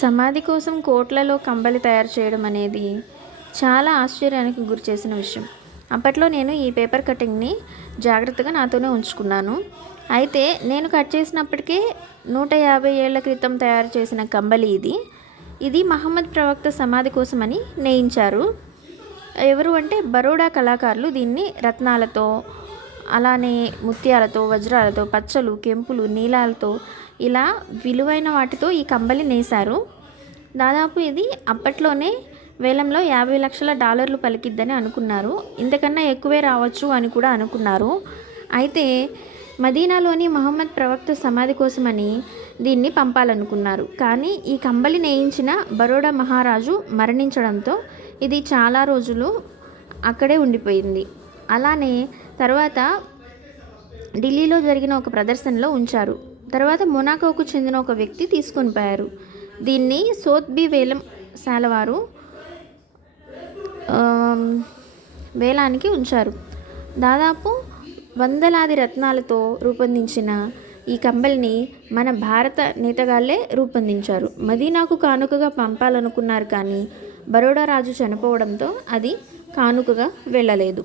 సమాధి కోసం కోట్లలో కంబలి తయారు చేయడం అనేది చాలా ఆశ్చర్యానికి గురి చేసిన విషయం. అప్పట్లో నేను ఈ పేపర్ కటింగ్ని జాగ్రత్తగా నాతోనే ఉంచుకున్నాను. అయితే నేను కట్ చేసినప్పటికే నూట యాభై ఏళ్ళ క్రితం తయారు చేసిన కంబలి ఇది. ఇది మహమ్మద్ ప్రవక్త సమాధి కోసమని నేయించారు. ఎవరు అంటే బరోడా కళాకారులు దీన్ని రత్నాలతో అలానే ముత్యాలతో వజ్రాలతో పచ్చలు కెంపులు నీలాలతో ఇలా విలువైన వాటితో ఈ కంబలి నేశారు. దాదాపు ఇది అప్పట్లోనే వేలంలో యాభై లక్షల డాలర్లు పలికిద్దని అనుకున్నారు. ఇంతకన్నా ఎక్కువే రావచ్చు అని కూడా అనుకున్నారు. అయితే మదీనాలోని మహమ్మద్ ప్రవక్త సమాధి కోసమని దీన్ని పంపాలనుకున్నారు. కానీ ఈ కంబలి నేయించిన బరోడా మహారాజు మరణించడంతో ఇది చాలా రోజులు అక్కడే ఉండిపోయింది. అలానే తర్వాత ఢిల్లీలో జరిగిన ఒక ప్రదర్శనలో ఉంచారు. తర్వాత మొనాకోకు చెందిన ఒక వ్యక్తి తీసుకొని పోయారు. దీన్ని సోత్బి వేలం శాలవారు వేలానికి ఉంచారు. దాదాపు వందలాది రత్నాలతో రూపొందించిన ఈ కంబల్ని మన భారత నేతగాళ్ళే రూపొందించారు. మదీనాకు కానుకగా పంపాలనుకున్నారు కానీ బరోడా రాజు చనిపోవడంతో అది కానుకగా వెళ్ళలేదు.